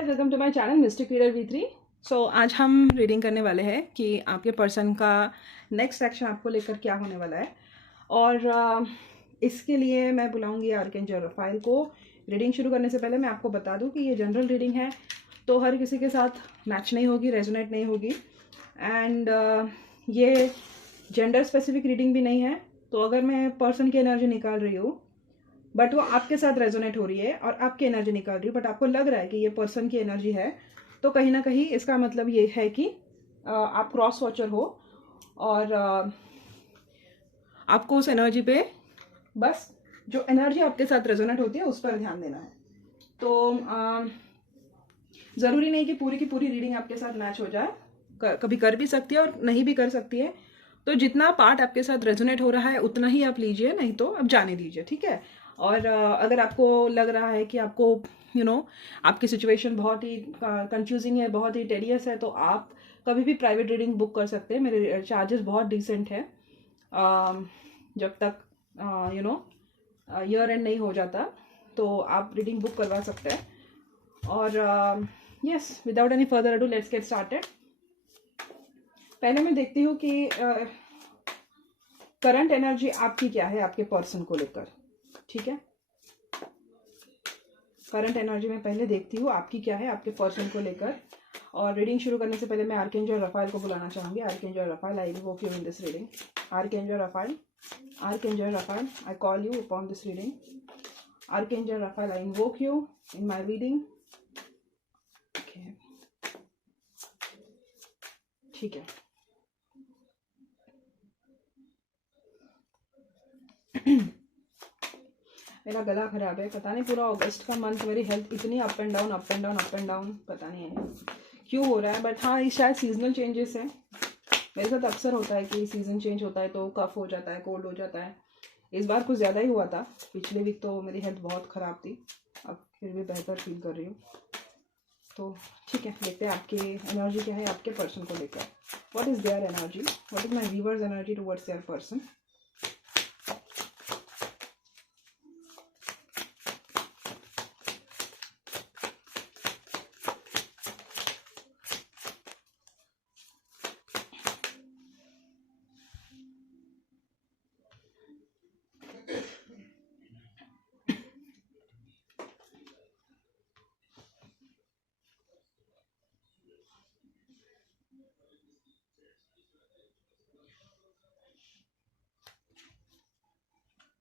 Guys, welcome to my channel Mystic Reader V3। So आज हम reading करने वाले हैं कि आपके पर्सन का नेक्स्ट एक्शन आपको लेकर क्या होने वाला है। और इसके लिए मैं बुलाऊंगी आर्कएंजल रफाइल को। रीडिंग शुरू करने से पहले मैं आपको बता दूं कि ये जनरल रीडिंग है, तो हर किसी के साथ मैच नहीं होगी, रेजोनेट नहीं होगी। एंड ये जेंडर स्पेसिफिक रीडिंग भी नहीं है। तो अगर मैं पर्सन की एनर्जी निकाल रही हूँ बट वो आपके साथ रेजोनेट हो रही है और आपकी एनर्जी निकाल रही है, बट आपको लग रहा है कि ये पर्सन की एनर्जी है, तो कहीं ना कहीं इसका मतलब ये है कि आप क्रॉस वॉचर हो और आपको उस एनर्जी पे बस जो एनर्जी आपके साथ रेजोनेट होती है उस पर ध्यान देना है। तो ज़रूरी नहीं कि पूरी की पूरी रीडिंग आपके साथ मैच हो जाए, कभी कर भी सकती है और नहीं भी कर सकती है। तो जितना पार्ट आपके साथ रेजोनेट हो रहा है उतना ही आप लीजिए, नहीं तो आप जाने दीजिए, ठीक है। और अगर आपको लग रहा है कि आपको आपकी सिचुएशन बहुत ही कंफ्यूजिंग है, बहुत ही टेडियस है, तो आप कभी भी प्राइवेट रीडिंग बुक कर सकते हैं। मेरे चार्जेस बहुत डिसेंट है। जब तक ईयर एंड नहीं हो जाता तो आप रीडिंग बुक करवा सकते हैं। और yes, without any further ado let's get started. पहले मैं देखती हूँ कि करंट एनर्जी आपकी क्या है आपके पर्सन को लेकर, ठीक है। करंट एनर्जी मैं पहले देखती हूँ आपकी क्या है आपके पर्सन को लेकर। और रीडिंग शुरू करने से पहले मैं आर्कएंजल रफाइल को बुलाना चाहूँगी। Archangel Rafale, I invoke you in this reading. Archangel Rafale, archangel Rafale, I call you upon this reading. Archangel Rafale, I invoke you in my reading. ठीक है। मेरा गला खराब है, पता नहीं पूरा अगस्त का मंथ मेरी हेल्थ इतनी up and down up and down up and down, पता नहीं है क्यों हो रहा है। बट हाँ, ये शायद सीजनल चेंजेस है। मेरे साथ अक्सर होता है कि सीजन चेंज होता है तो कफ हो जाता है, कोल्ड हो जाता है। इस बार कुछ ज़्यादा ही हुआ था। पिछले वीक तो मेरी हेल्थ बहुत ख़राब थी, अब फिर भी बेहतर फील कर रही हूँ। तो ठीक है, देखते हैं आपकी एनर्जी क्या है आपके पर्सन को लेकर। What is their energy, what is my viewers energy towards their person.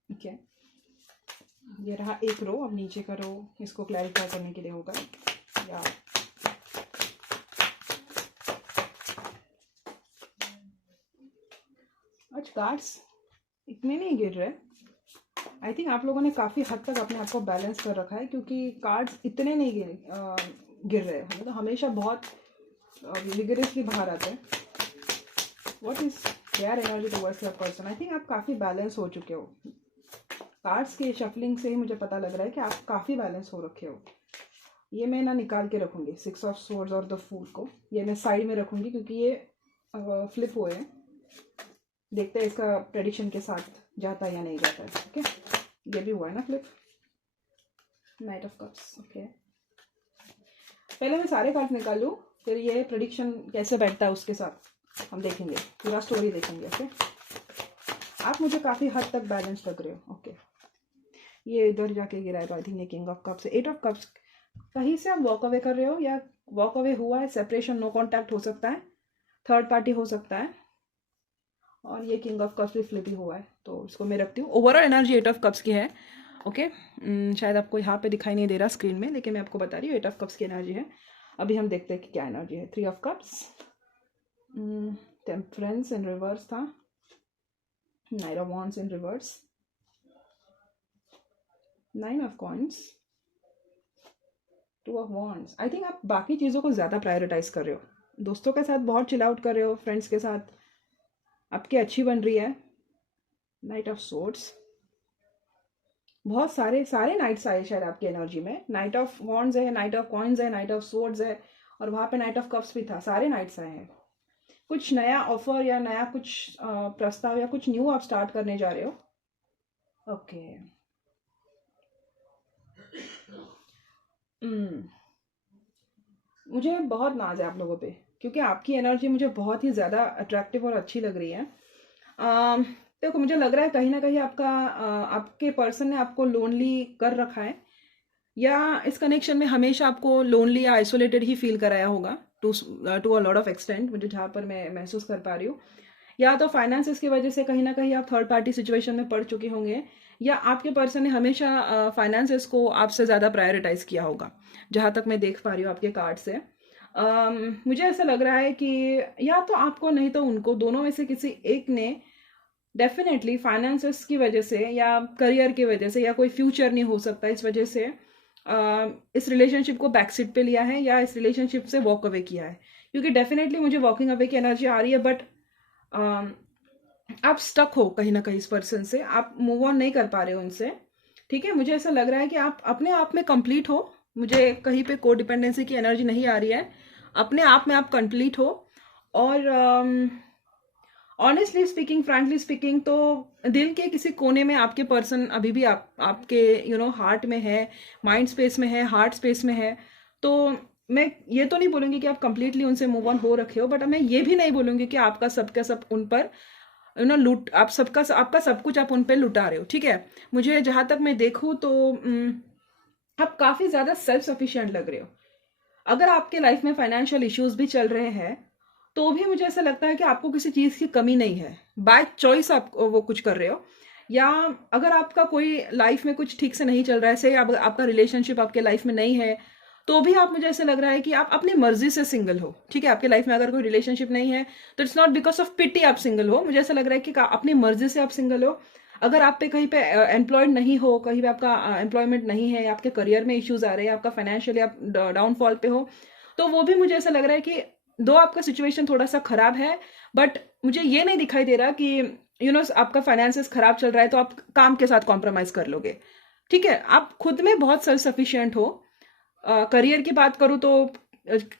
ठीक है, ये रहा एक रो। अब नीचे का रो इसको क्लैरिफाई करने के लिए होगा। या आज कार्ड्स इतने नहीं गिर रहे। आई थिंक आप लोगों ने काफ़ी हद तक अपने आप को बैलेंस कर रखा है, क्योंकि कार्ड्स इतने नहीं गिर रहे। मतलब हमेशा बहुत विगरसली बाहर आते हैं। What is their energy towards your person. I think आप काफ़ी बैलेंस हो चुके हो। कार्ड्स के शफलिंग से ही मुझे पता लग रहा है कि आप काफ़ी बैलेंस हो रखे हो। ये मैं ना निकाल के रखूँगी 6 ऑफ सोर्ड्स और द फूल को, ये मैं साइड में रखूँगी क्योंकि ये फ्लिप हुए हैं। देखते हैं इसका प्रेडिक्शन के साथ जाता है या नहीं जाता है। ओके, ये भी हुआ है ना flip. Night of cups. Okay, पहले मैं सारे कार्ड निकाल लूँ, फिर ये प्रेडिक्शन कैसे बैठता है उसके साथ हम देखेंगे, पूरा स्टोरी देखेंगे। ओके, आप मुझे काफ़ी हद तक बैलेंस लग रहे हो। ओके, ये इधर जाके गिरा है तो आई थिंक ये किंग ऑफ कप्स है। 8 ऑफ कप्स, कहीं से आप वॉक अवे कर रहे हो या वॉक अवे हुआ है, सेपरेशन, नो कॉन्टैक्ट हो सकता है, थर्ड पार्टी हो सकता है। और ये किंग ऑफ कप्स भी फ्लिप ही हुआ है, तो इसको मैं रखती हूँ। ओवरऑल एनर्जी 8 ऑफ कप्स की है। ओके, शायद आपको यहाँ पे दिखाई नहीं दे रहा स्क्रीन में, लेकिन मैं आपको बता रही हूँ 8 ऑफ कप्स की एनर्जी है। अभी हम देखते हैं कि क्या एनर्जी है। 3 of cups, temperance in reverse था, knight of wands in reverse, 9 of coins, 2 of wands. I think आप बाकी चीज़ों को ज़्यादा प्रायोरिटाइज कर रहे हो, दोस्तों के साथ बहुत चिल आउट कर रहे हो, फ्रेंड्स के साथ आपकी अच्छी बन रही है। नाइट ऑफ सोर्ड्स, बहुत सारे नाइट्स आए शायद आपकी एनर्जी में। नाइट ऑफ वॉन्ड्स है, नाइट ऑफ कॉइन्स है, नाइट ऑफ सोर्ड्स है, और वहाँ पे नाइट ऑफ कप्स भी था। सारे नाइट्स आए हैं। कुछ नया ऑफर या नया कुछ प्रस्ताव या कुछ न्यू आप स्टार्ट करने जा रहे हो। ओके, मुझे बहुत नाज है आप लोगों पे, क्योंकि आपकी एनर्जी मुझे बहुत ही ज़्यादा अट्रैक्टिव और अच्छी लग रही है। अम, देखो, मुझे लग रहा है कहीं ना कहीं आपके पर्सन ने आपको लोनली कर रखा है, या इस कनेक्शन में हमेशा आपको लोनली या आइसोलेटेड ही फील कराया होगा, to to a lot of extent, मुझे जहाँ पर मैं महसूस कर पा रही हूँ। या तो फाइनेंसेस की वजह से कहीं ना कहीं आप थर्ड पार्टी सिचुएशन में पड़ चुके होंगे, या आपके पर्सन ने हमेशा फाइनेंसेस को आपसे ज़्यादा प्रायोरिटाइज किया होगा, जहाँ तक मैं देख पा रही हूँ आपके कार्ड से। मुझे ऐसा लग रहा है कि या तो आपको, नहीं तो उनको, दोनों में से किसी एक ने डेफिनेटली फाइनेंसेस की वजह से या करियर की वजह से या कोई फ्यूचर नहीं हो सकता इस वजह से इस रिलेशनशिप को बैकसीट पे लिया है, या इस रिलेशनशिप से वॉक अवे किया है। क्योंकि डेफिनेटली मुझे वॉकिंग अवे की एनर्जी आ रही है, बट आप स्टक हो कहीं ना कहीं इस पर्सन से, आप मूव ऑन नहीं कर पा रहे हो उनसे। ठीक है, मुझे ऐसा लग रहा है कि आप अपने आप में कंप्लीट हो, मुझे कहीं पे को डिपेंडेंसी की एनर्जी नहीं आ रही है, अपने आप में आप कंप्लीट हो। और ऑनेस्टली स्पीकिंग, फ्रैंकली स्पीकिंग, तो दिल के किसी कोने में आपके पर्सन अभी भी आपके हार्ट में है, माइंड स्पेस में है, हार्ट स्पेस में है। तो मैं ये तो नहीं बोलूँगी कि आप कंप्लीटली उनसे मूव ऑन हो रखे हो, बट मैं ये भी नहीं बोलूँगी कि आपका सबका सब उन पर लूट, आप सबका आपका सब कुछ आप उन पर लुटा रहे हो। ठीक है, मुझे जहाँ तक मैं देखूँ तो आप काफ़ी ज़्यादा सेल्फ सफिशिएंट लग रहे हो। अगर आपके लाइफ में फाइनेंशियल इश्यूज भी चल रहे हैं, तो भी मुझे ऐसा लगता है कि आपको किसी चीज़ की कमी नहीं है, बाय चॉइस आप वो कुछ कर रहे हो। या अगर आपका कोई लाइफ में कुछ ठीक से नहीं चल रहा है, से अब आपका रिलेशनशिप आपके लाइफ में नहीं है, तो भी आप, मुझे ऐसा लग रहा है कि आप अपनी मर्जी से सिंगल हो। ठीक है, आपके लाइफ में अगर कोई रिलेशनशिप नहीं है तो it's not because of pity आप सिंगल हो, मुझे ऐसा लग रहा है कि अपनी मर्जी से आप सिंगल हो। अगर आप पे कहीं पे एम्प्लॉयड नहीं हो, कहीं पे आपका एम्प्लॉयमेंट नहीं है, आपके करियर में इश्यूज आ रहे हैं, आपका फाइनेंशियली आप डाउनफॉल पे हो, तो वो भी मुझे ऐसा लग रहा है कि दो आपका सिचुएशन थोड़ा सा खराब है, बट मुझे ये नहीं दिखाई दे रहा कि आपका फाइनेंसेस खराब चल रहा है तो आप काम के साथ कॉम्प्रोमाइज कर लोगे। ठीक है, आप खुद में बहुत सेल्फ सफिशिएंट हो। करियर की बात करूँ तो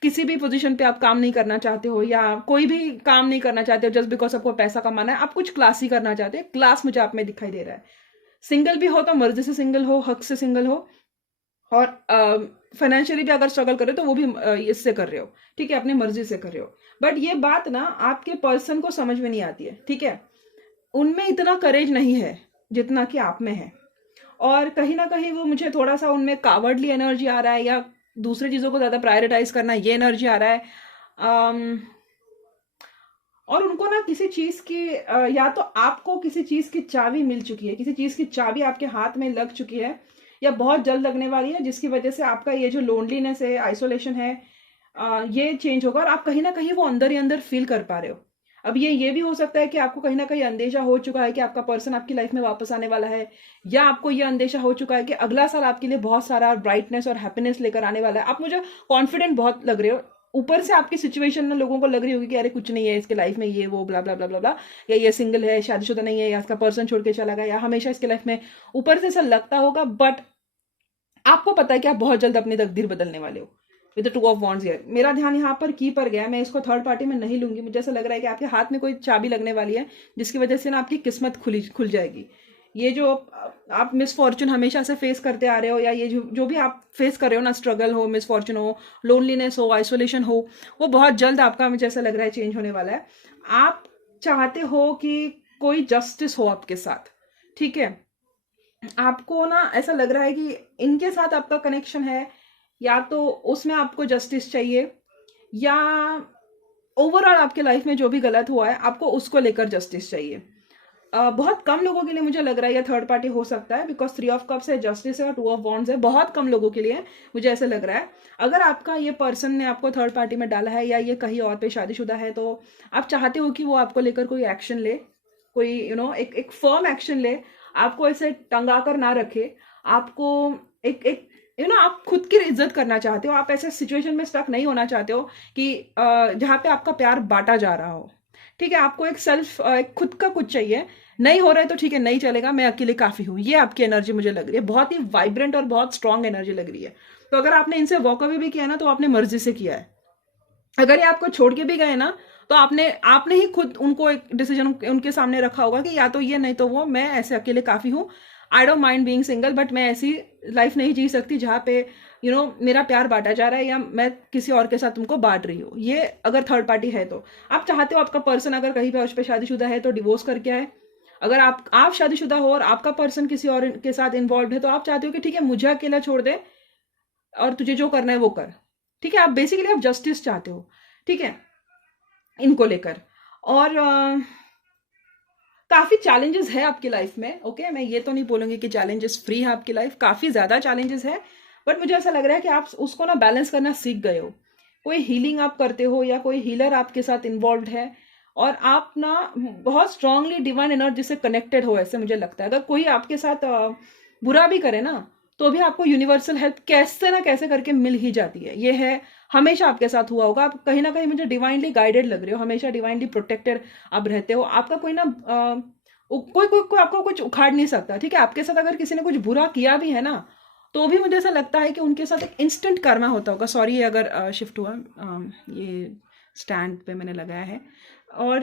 किसी भी पोजीशन पे आप काम नहीं करना चाहते हो, या कोई भी काम नहीं करना चाहते हो जस्ट बिकॉज आपको पैसा कमाना है, आप कुछ क्लास ही करना चाहते हो, क्लास मुझे आप में दिखाई दे रहा है। सिंगल भी हो तो मर्जी से सिंगल हो, हक से सिंगल हो, और फाइनेंशियली भी अगर स्ट्रगल कर रहे हो तो वो भी इससे कर रहे हो। ठीक है, अपनी मर्जी से कर रहे हो, बट ये बात ना आपके पर्सन को समझ में नहीं आती है। ठीक है, उनमें इतना करेज नहीं है जितना कि आप में है, और कहीं ना कहीं वो, मुझे थोड़ा सा उनमें कावर्डली एनर्जी आ रहा है, या दूसरी चीज़ों को ज़्यादा प्रायोरिटाइज करना, ये एनर्जी आ रहा है। और उनको ना किसी चीज़ की या तो आपको किसी चीज़ की चाबी मिल चुकी है, किसी चीज़ की चाबी आपके हाथ में लग चुकी है, या बहुत जल्द लगने वाली है, जिसकी वजह से आपका ये जो लोनलीनेस है, आइसोलेशन है, ये चेंज होगा, और आप कहीं ना कहीं वो अंदर ही अंदर फील कर पा रहे हो। अब ये भी हो सकता है कि आपको कहीं ना कहीं अंदेशा हो चुका है कि आपका पर्सन आपकी लाइफ में वापस आने वाला है, या आपको ये अंदेशा हो चुका है कि अगला साल आपके लिए बहुत सारा ब्राइटनेस और हैप्पीनेस लेकर आने वाला है। आप मुझे कॉन्फिडेंट बहुत लग रहे हो, ऊपर से आपकी सिचुएशन में लोगों को लग रही होगी कि अरे कुछ नहीं है इसके लाइफ में, ये वो ब्ला ब्ला ब्ला ब्ला ब्ला, या ये सिंगल है, शादीशुदा नहीं है, या इसका पर्सन छोड़ के चला गया, या हमेशा इसके लाइफ में, ऊपर से ऐसा लगता होगा, बट आपको पता है कि आप बहुत जल्द अपनी तकदीर बदलने वाले हो with the two of wands here. मेरा ध्यान यहाँ पर की पर गया, मैं इसको थर्ड पार्टी में नहीं लूंगी। मुझे ऐसा लग रहा है कि आपके हाथ में कोई चाबी लगने वाली है, जिसकी वजह से ना आपकी किस्मत खुल जाएगी। ये जो आप मिसफॉर्चून हमेशा से फेस करते आ रहे हो, या ये जो भी आप फेस कर रहे हो ना, स्ट्रगल हो, मिसफॉर्चून हो, लोनलीनेस हो, आइसोलेशन हो, वो बहुत जल्द आपका, मुझे ऐसा लग रहा है, चेंज होने वाला है। आप चाहते हो कि कोई जस्टिस हो आपके साथ। ठीक है, आपको ना ऐसा लग रहा है कि इनके साथ आपका कनेक्शन है, या तो उसमें आपको जस्टिस चाहिए, या ओवरऑल आपके लाइफ में जो भी गलत हुआ है आपको उसको लेकर जस्टिस चाहिए। बहुत कम लोगों के लिए मुझे लग रहा है ये थर्ड पार्टी हो सकता है, बिकॉज 3 ऑफ कप्स है, जस्टिस है, और 2 ऑफ वॉन्ड्स है, बहुत कम लोगों के लिए मुझे ऐसा लग रहा है। अगर आपका ये पर्सन ने आपको थर्ड पार्टी में डाला है, या ये कहीं और पे शादीशुदा है, तो आप चाहते हो कि वो आपको लेकर कोई एक्शन ले, कोई एक फर्म एक्शन ले, आपको ऐसे टंगा कर ना रखे, आपको एक एक आप खुद की इज्जत करना चाहते हो, आप ऐसे सिचुएशन में स्टक नहीं होना चाहते हो कि जहाँ पे आपका प्यार बांटा जा रहा हो। ठीक है, आपको एक खुद का कुछ चाहिए। नहीं हो रहा है तो ठीक है, नहीं चलेगा, मैं अकेले काफी हूँ, ये आपकी एनर्जी मुझे लग रही है, बहुत ही वाइब्रेंट और बहुत स्ट्रांग एनर्जी लग रही है। तो अगर आपने इनसे वॉक अवे भी किया ना, तो आपने मर्जी से किया है। अगर ये आपको छोड़ के भी गए ना, तो आपने ही खुद उनको एक डिसीजन उनके सामने रखा होगा कि या तो ये, नहीं तो वो, मैं ऐसे अकेले काफी हूँ, I don't mind being single, but मैं ऐसी लाइफ नहीं जी सकती जहाँ पे मेरा प्यार बांटा जा रहा है या मैं किसी और के साथ तुमको बांट रही हूँ, ये अगर थर्ड पार्टी है तो आप चाहते हो आपका पर्सन अगर कहीं पे शादीशुदा है तो डिवोर्स करके आए। अगर आप शादीशुदा हो और आपका पर्सन किसी और के साथ इन्वॉल्व है तो आप चाहते हो कि ठीक है मुझे अकेला छोड़ दे और तुझे जो करना है वो कर। ठीक है, आप बेसिकली आप जस्टिस चाहते हो। ठीक है, इनको लेकर। और काफी चैलेंजेस है आपकी लाइफ में। ओके, मैं ये तो नहीं बोलूंगी कि चैलेंजेस फ्री है आपकी लाइफ, काफी ज्यादा चैलेंजेस है। बट मुझे ऐसा लग रहा है कि आप उसको ना बैलेंस करना सीख गए हो। कोई हीलिंग आप करते हो या कोई हीलर आपके साथ इन्वॉल्व है और आप ना बहुत स्ट्रांगली डिवाइन एनर्जी से कनेक्टेड हो, ऐसे मुझे लगता है। अगर कोई आपके साथ बुरा भी करे ना तो भी आपको यूनिवर्सल हेल्प कैसे ना कैसे करके मिल ही जाती है। ये है, हमेशा आपके साथ हुआ होगा। आप कहीं ना कहीं मुझे डिवाइनली गाइडेड लग रहे हो, हमेशा डिवाइनली प्रोटेक्टेड आप रहते हो। आपका कोई ना कोई आपको कुछ उखाड़ नहीं सकता। ठीक है, आपके साथ अगर किसी ने कुछ बुरा किया भी है ना तो भी मुझे ऐसा लगता है कि उनके साथ एक इंस्टेंट कर्मा होता होगा। सॉरी ये अगर शिफ्ट हुआ, ये स्टैंड पे मैंने लगाया है। और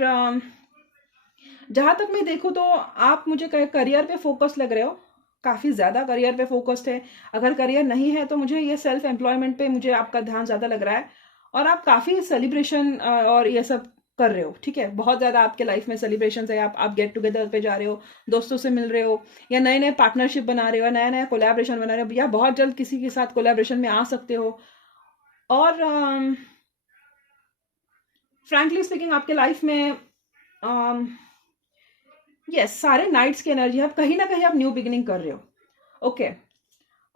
जहां तक मैं देखूँ तो आप मुझे करियर पे फोकस लग रहे हो, काफ़ी ज़्यादा करियर पे फोकस्ड है। अगर करियर नहीं है तो मुझे ये सेल्फ एम्प्लॉयमेंट पे मुझे आपका ध्यान ज़्यादा लग रहा है। और आप काफ़ी सेलिब्रेशन और ये सब कर रहे हो। ठीक है, बहुत ज़्यादा आपके लाइफ में सेलिब्रेशन है। आप गेट टुगेदर पे जा रहे हो, दोस्तों से मिल रहे हो या नए नए पार्टनरशिप बना रहे हो, नया नया कोलैबोरेशन बना रहे हो या बहुत जल्द किसी के साथ कोलैबोरेशन में आ सकते हो। और फ्रैंकली स्पीकिंग आपके लाइफ में यस सारे नाइट्स की एनर्जी, आप कहीं ना कहीं आप न्यू बिगिनिंग कर रहे हो। ओके,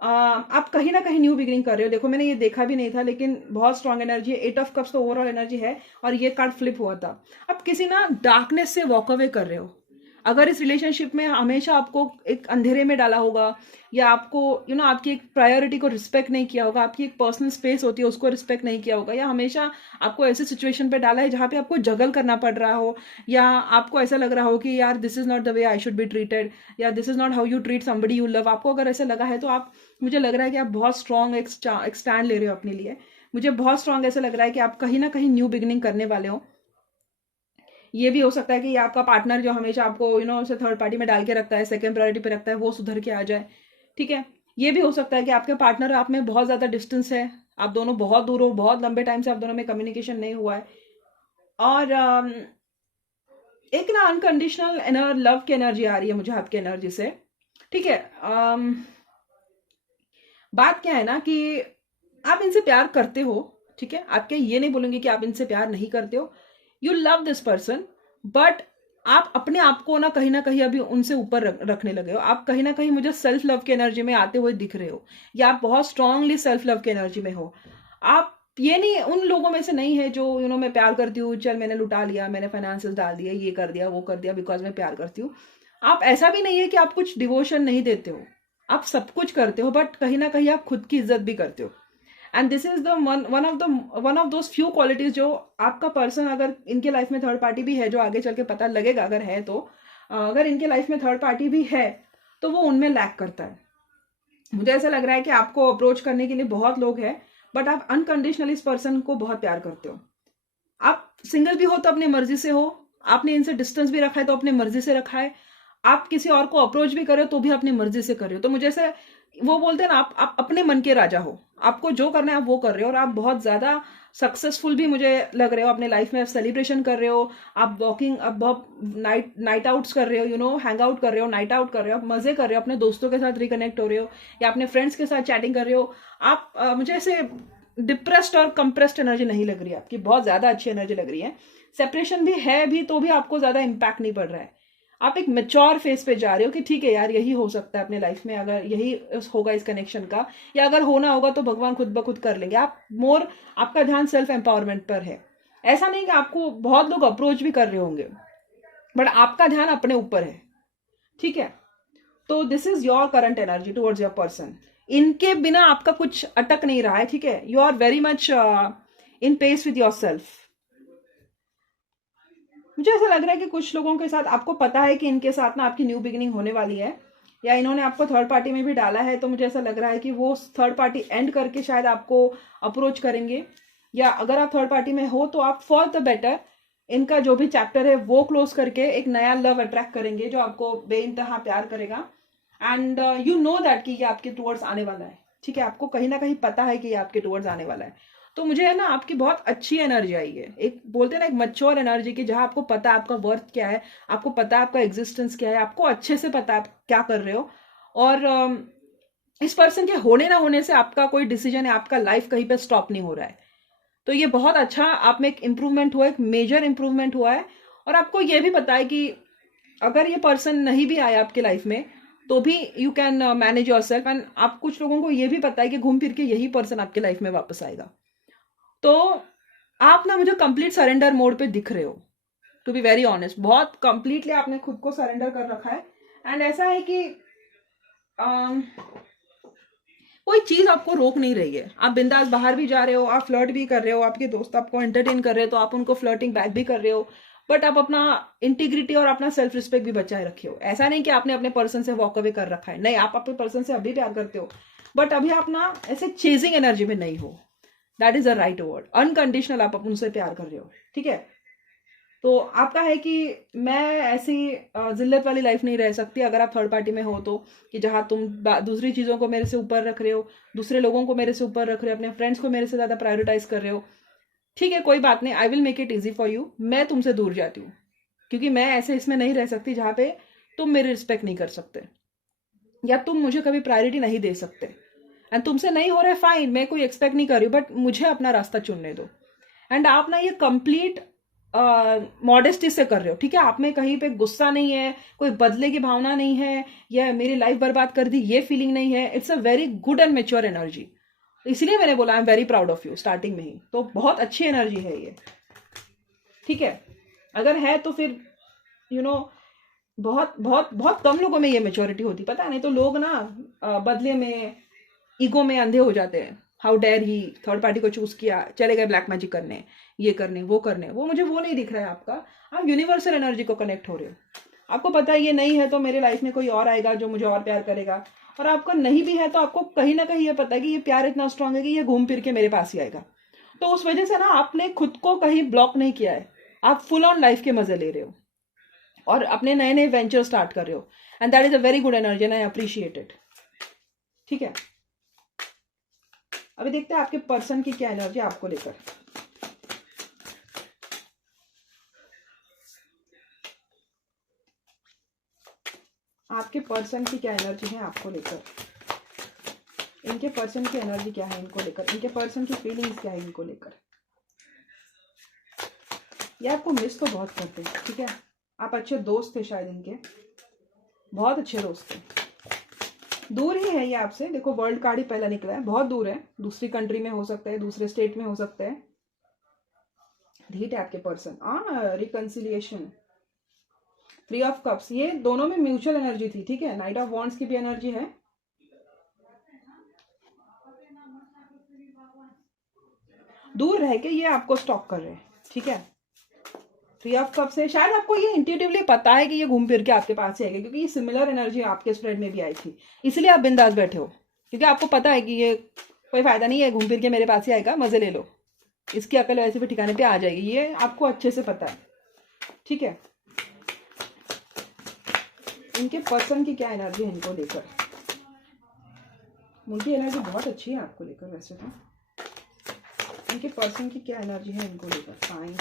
आप कहीं ना कहीं न्यू बिगिनिंग कर रहे हो। देखो मैंने ये देखा भी नहीं था लेकिन बहुत स्ट्रांग एनर्जी है। 8 ऑफ कप्स तो ओवरऑल एनर्जी है और ये कार्ड फ्लिप हुआ था। आप किसी ना डार्कनेस से वॉक अवे कर रहे हो। अगर इस रिलेशनशिप में हमेशा आपको एक अंधेरे में डाला होगा या आपको आपकी एक प्रायोरिटी को रिस्पेक्ट नहीं किया होगा, आपकी एक पर्सनल स्पेस होती है उसको रिस्पेक्ट नहीं किया होगा, या हमेशा आपको ऐसे सिचुएशन पे डाला है जहाँ पे आपको जगल करना पड़ रहा हो या आपको ऐसा लग रहा हो कि यार this is not the way I should be treated या this is not how you treat somebody you love. आपको अगर ऐसा लगा है तो आप, मुझे लग रहा है कि आप बहुत स्ट्रांग एक स्टैंड ले रहे हो अपने लिए। मुझे बहुत स्ट्रांग ऐसा लग रहा है कि आप कहीं ना कहीं न्यू बिगिनिंग करने वाले हो। ये भी हो सकता है कि आपका पार्टनर जो हमेशा आपको उसे थर्ड पार्टी में डाल के रखता है, सेकंड प्रायोरिटी पे रखता है, वो सुधर के आ जाए। ठीक है, ये भी हो सकता है कि आपके पार्टनर आप में बहुत ज्यादा डिस्टेंस है, आप दोनों बहुत दूर हो, बहुत लंबे टाइम से आप दोनों में कम्युनिकेशन नहीं हुआ है। और एक ना अनकंडीशनल लव की एनर्जी आ रही है मुझे आपकी एनर्जी से। ठीक है, बात क्या है ना कि आप इनसे प्यार करते हो। ठीक है, आपके ये नहीं बोलूंगी कि आप इनसे प्यार नहीं करते हो। You love this person, but आप अपने आप को ना कहीं अभी उनसे ऊपर रखने लगे हो। आप कहीं ना कहीं मुझे सेल्फ लव की एनर्जी में आते हुए दिख रहे हो या आप बहुत स्ट्रांगली सेल्फ लव की एनर्जी में हो। आप ये नहीं उन लोगों में से नहीं है जो मैं प्यार करती हूँ, चल मैंने लुटा लिया, मैंने फाइनेंसेस डाल दिया, ये कर दिया वो कर दिया बिकॉज मैं प्यार करती हूँ। आप ऐसा भी नहीं है कि आप कुछ डिवोशन नहीं देते हो, आप सब कुछ करते हो, बट कहीं ना कहीं आप खुद की इज्जत भी करते हो। And this is the one of those few qualities जो आपका पर्सन, अगर इनके लाइफ में थर्ड पार्टी भी है, जो आगे चल के पता लगेगा अगर है तो, अगर इनके लाइफ में थर्ड पार्टी भी है तो वो उनमें लैक करता है। मुझे ऐसा लग रहा है कि आपको अप्रोच करने के लिए बहुत लोग हैं, बट आप अनकंडीशनली इस पर्सन को बहुत प्यार करते हो। आप सिंगल भी हो तो अपनी मर्जी से हो, आपने इनसे डिस्टेंस भी रखा है तो अपनी मर्जी से रखा है, आप किसी और को अप्रोच भी कर रहे हो तो भी अपनी मर्जी से कर रहे हो। तो मुझे ऐसे, वो बोलते हैं ना, आप अपने मन के राजा हो, आपको जो करना है आप वो कर रहे हो। और आप बहुत ज्यादा सक्सेसफुल भी मुझे लग रहे हो अपने लाइफ में। आप सेलिब्रेशन कर रहे हो, आप वॉकिंग, आप बहुत नाइट आउट्स कर रहे हो, हैंग आउट कर रहे हो, नाइट आउट कर रहे हो, आप मजे कर रहे हो, अपने दोस्तों के साथ रिकनेक्ट हो रहे हो या अपने फ्रेंड्स के साथ चैटिंग कर रहे हो। आप मुझे ऐसे डिप्रेस्ड और कंप्रेस्ड एनर्जी नहीं लग रही है आपकी, बहुत ज्यादा अच्छी एनर्जी लग रही है। सेपरेशन भी है भी तो भी आपको ज्यादा इम्पैक्ट नहीं पड़ रहा है। आप एक मेच्योर फेस पे जा रहे हो कि ठीक है यार, यही हो सकता है अपने लाइफ में, अगर यही होगा इस कनेक्शन का, या अगर होना होगा तो भगवान खुद ब खुद कर लेंगे। आप मोर, आपका ध्यान सेल्फ एम्पावरमेंट पर है। ऐसा नहीं कि आपको बहुत लोग अप्रोच भी कर रहे होंगे, बट आपका ध्यान अपने ऊपर है। ठीक है, तो this is your current energy towards your person. इनके बिना आपका कुछ अटक नहीं रहा है। ठीक है, you are very much in pace with your self. मुझे ऐसा लग रहा है कि कुछ लोगों के साथ आपको पता है कि इनके साथ ना आपकी न्यू बिगिनिंग होने वाली है, या इन्होंने आपको थर्ड पार्टी में भी डाला है, तो मुझे ऐसा लग रहा है कि वो थर्ड पार्टी एंड करके शायद आपको अप्रोच करेंगे। या अगर आप थर्ड पार्टी में हो तो आप फॉर द बेटर इनका जो भी चैप्टर है वो क्लोज करके एक नया लव अट्रैक्ट करेंगे जो आपको बेइंतहा प्यार करेगा। एंड यू नो दैट कि ये आपके टूवर्ड्स आने वाला है। ठीक है, आपको कहीं ना कहीं पता है कि ये आपके टुवर्ड्स आने वाला है। तो मुझे है ना आपकी बहुत अच्छी एनर्जी आई है, एक बोलते हैं ना एक मच्योर एनर्जी की, जहां आपको पता है आपका वर्थ क्या है, आपको पता है आपका एग्जिस्टेंस क्या है, आपको अच्छे से पता है आप क्या कर रहे हो। और इस पर्सन के होने ना होने से आपका कोई डिसीजन है, आपका लाइफ कहीं पे स्टॉप नहीं हो रहा है। तो ये बहुत अच्छा आप में एक इम्प्रूवमेंट हुआ है, एक मेजर इम्प्रूवमेंट हुआ है। और आपको ये भी पता है कि अगर ये पर्सन नहीं भी आया आपके लाइफ में तो भी you can manage your self. And आप कुछ लोगों को ये भी पता है कि घूम फिर के यही पर्सन आपके लाइफ में वापस आएगा। तो आप ना मुझे कंप्लीट सरेंडर मोड पे दिख रहे हो, टू बी वेरी ऑनेस्ट, बहुत कंप्लीटली आपने खुद को सरेंडर कर रखा है। एंड ऐसा है कि कोई चीज आपको रोक नहीं रही है, आप बिंदास बाहर भी जा रहे हो, आप फ्लर्ट भी कर रहे हो, आपके दोस्त आपको एंटरटेन कर रहे हो तो आप उनको फ्लर्टिंग बैक भी कर रहे हो, बट आप अपना इंटीग्रिटी और अपना सेल्फ रिस्पेक्ट भी बचाए रखे हो। ऐसा नहीं कि आपने अपने पर्सन से वॉक अवे कर रखा है, नहीं, आप अपने पर्सन से अभी प्यार करते हो, बट अभी आप ना ऐसे चेजिंग एनर्जी में नहीं हो। That is the right word, unconditional आप उनसे प्यार कर रहे हो, ठीक है। तो आपका है कि मैं ऐसी जिल्लत वाली लाइफ नहीं रह सकती अगर आप थर्ड पार्टी में हो तो, कि जहां तुम दूसरी चीजों को मेरे से ऊपर रख रहे हो, दूसरे लोगों को मेरे से ऊपर रख रहे हो, अपने फ्रेंड्स को मेरे से ज्यादा प्रायोरिटाइज कर रहे हो। ठीक है, कोई बात नहीं, I will make it easy for you, मैं तुमसे दूर जाती हूँ, क्योंकि मैं ऐसे इसमें नहीं रह सकती जहां पे तुम मेरी रिस्पेक्ट नहीं कर सकते या तुम मुझे कभी प्रायोरिटी नहीं दे सकते। एंड तुमसे नहीं हो रहा है, फाइन, मैं कोई एक्सपेक्ट नहीं कर रही हूँ, बट मुझे अपना रास्ता चुनने दो। एंड आप ना ये कंप्लीट मॉडेस्टी से कर रहे हो, ठीक है, आप में कहीं पे गुस्सा नहीं है, कोई बदले की भावना नहीं है, या मेरी लाइफ बर्बाद कर दी ये फीलिंग नहीं है। It's a very good and mature energy. इसलिए मैंने बोला I am very proud of you starting में ही, तो बहुत अच्छी एनर्जी है ये, ठीक है। अगर है तो फिर यू नो बहुत बहुत बहुत कम लोगों में ये मेच्योरिटी होती, पता है, नहीं तो लोग ना बदले में ईगो में अंधे हो जाते हैं। How dare he, third party को चूज किया, चले गए ब्लैक मैजिक करने, ये करने वो करने, वो मुझे वो नहीं दिख रहा है आपका। आप यूनिवर्सल एनर्जी को कनेक्ट हो रहे हो, आपको पता है ये नहीं है तो मेरे लाइफ में कोई और आएगा जो मुझे और प्यार करेगा, और आपका नहीं भी है तो आपको कहीं ना कहीं ये पता है कि ये प्यार इतना स्ट्रांग है कि ये घूम फिर के मेरे पास ही आएगा। तो उस वजह से ना आपने खुद को कहीं ब्लॉक नहीं किया है, आप फुल ऑन लाइफ के मजे ले रहे हो और अपने नए नए वेंचर स्टार्ट कर रहे हो। And that is a very good energy and I appreciate it, ठीक है। अभी देखते हैं आपके पर्सन की क्या एनर्जी आपको लेकर। आपके पर्सन की क्या एनर्जी है आपको लेकर, इनके पर्सन की एनर्जी क्या है इनको लेकर, इनके पर्सन की फीलिंग्स क्या है इनको लेकर। ये आपको मिस तो बहुत करते हैं, ठीक है, आप अच्छे दोस्त थे शायद इनके, बहुत अच्छे दोस्त थे। दूर ही है ये आपसे, देखो वर्ल्ड कार्ड ही पहला निकला है, बहुत दूर है, दूसरी कंट्री में हो सकता है, दूसरे स्टेट में हो सकता है। धीट है आपके पर्सन, रिकंसिलिएशन, 3 ऑफ कप्स, ये दोनों में म्यूचुअल एनर्जी थी, ठीक है। नाइट ऑफ वॉन्ड्स की भी एनर्जी है, दूर रह के ये आपको स्टॉप कर रहे हैं, ठीक है। 3 ऑफ कप्स है, शायद आपको ये इंट्यूटिवली पता है कि ये घूम फिर के आपके पास ही आएगा, क्योंकि ये सिमिलर एनर्जी आपके स्प्रेड में भी आई थी, इसलिए आप बिंदास बैठे हो, क्योंकि आपको पता है कि ये कोई फायदा नहीं है, घूम फिर के मेरे पास ही आएगा, मजे ले लो, इसकी अकल वैसे भी ठिकाने पे आ जाएगी, ये आपको अच्छे से पता है, ठीक है। इनके पर्सन की क्या एनर्जी है इनको लेकर, उनकी एनर्जी बहुत अच्छी है आपको लेकर वैसे तो। इनके पर्सन की क्या एनर्जी है इनको लेकर, फाइन,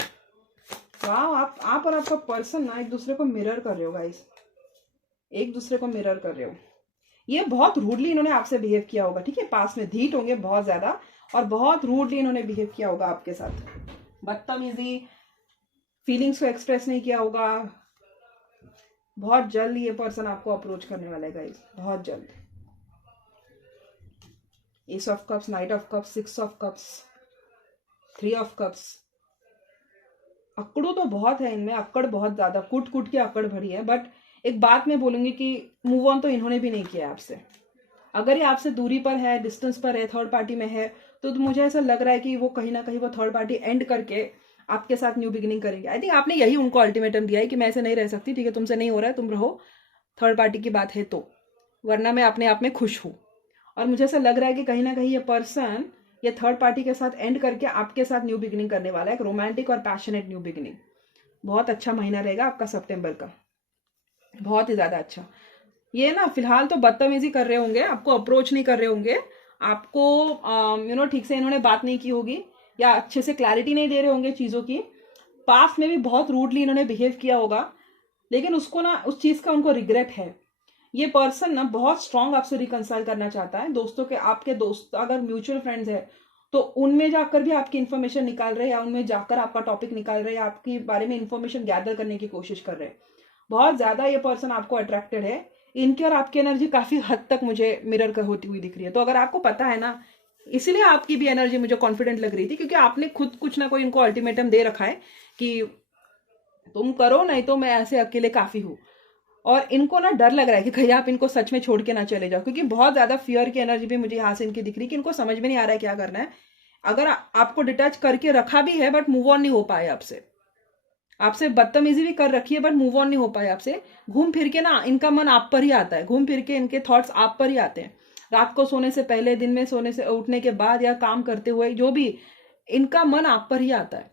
वाह, आप और आपका पर्सन ना एक दूसरे को मिरर कर रहे हो गाइस, एक दूसरे को मिरर कर रहे हो। ये बहुत रूडली इन्होंने आपसे बिहेव किया होगा, ठीक है, पास में धीट होंगे बहुत ज्यादा, और बहुत रूडली इन्होंने बिहेव किया होगा आपके साथ, बदतमीजी, फीलिंग्स को एक्सप्रेस नहीं किया होगा। बहुत जल्द ये पर्सन आपको अप्रोच करने वाला है गाइस, बहुत जल्द। Ace of cups, knight of cups, 6 of cups, 3 of cups, अकड़ू तो बहुत है इनमें, अकड़ बहुत ज्यादा, कूट कूट के अकड़ भरी है। बट एक बात मैं बोलूंगी कि मूव ऑन तो इन्होंने भी नहीं किया आपसे। अगर ये आपसे दूरी पर है, डिस्टेंस पर है, थर्ड पार्टी में है, तो मुझे ऐसा लग रहा है कि वो कहीं ना कहीं वो थर्ड पार्टी एंड करके आपके साथ न्यू बिगिनिंग करेंगे। आई थिंक आपने यही उनको अल्टीमेटम दिया है कि मैं ऐसे नहीं रह सकती, ठीक है, तुमसे नहीं हो रहा है, तुम रहो, थर्ड पार्टी की बात है तो, वरना मैं अपने आप में खुश हूँ। और मुझे ऐसा लग रहा है कि कहीं ना कहीं ये पर्सन ये थर्ड पार्टी के साथ एंड करके आपके साथ न्यू बिगिनिंग करने वाला है, एक रोमांटिक और पैशनेट न्यू बिगिनिंग। बहुत अच्छा महीना रहेगा आपका सितंबर का, बहुत ही ज्यादा अच्छा। ये ना फिलहाल तो बदतमीजी कर रहे होंगे, आपको अप्रोच नहीं कर रहे होंगे, आपको ठीक से इन्होंने बात नहीं की होगी, या अच्छे से क्लैरिटी नहीं दे रहे होंगे चीज़ों की। पास्ट में भी बहुत रूडली इन्होंने बिहेव किया होगा, लेकिन उसको ना उस चीज़ का उनको रिग्रेट है। ये पर्सन ना बहुत स्ट्रांग आपसे रिकंसाइल करना चाहता है। दोस्तों के, आपके दोस्त अगर म्यूचुअल फ्रेंड्स है तो उनमें जाकर भी आपकी इन्फॉर्मेशन निकाल रहे हैं, या उनमें जाकर आपका टॉपिक निकाल रहे हैं, आपके बारे में इन्फॉर्मेशन गैदर करने की कोशिश कर रहे हैं। बहुत ज्यादा ये पर्सन आपको अट्रैक्टेड है। इनकी और आपकी एनर्जी काफी हद तक मुझे मिरर कर होती हुई दिख रही है। तो अगर आपको पता है ना, इसीलिए आपकी भी एनर्जी मुझे कॉन्फिडेंट लग रही थी, क्योंकि आपने खुद कुछ ना कोई इनको अल्टीमेटम दे रखा है कि तुम करो, नहीं तो मैं ऐसे अकेले काफी हूं। और इनको ना डर लग रहा है कि कहीं आप इनको सच में छोड़ के ना चले जाओ, क्योंकि बहुत ज्यादा फियर की एनर्जी भी मुझे यहाँ से इनकी दिख रही है कि इनको समझ में नहीं आ रहा है क्या करना है। अगर आपको डिटैच करके रखा भी है, बट मूव ऑन नहीं हो पाए आपसे, आपसे बदतमीजी भी कर रखी है, बट मूव ऑन नहीं हो पाए आपसे। घूम फिर के ना इनका मन आप पर ही आता है, घूम फिर के इनके थॉट्स आप पर ही आते हैं। रात को सोने से पहले, दिन में सोने से उठने के बाद, या काम करते हुए, जो भी, इनका मन आप पर ही आता है।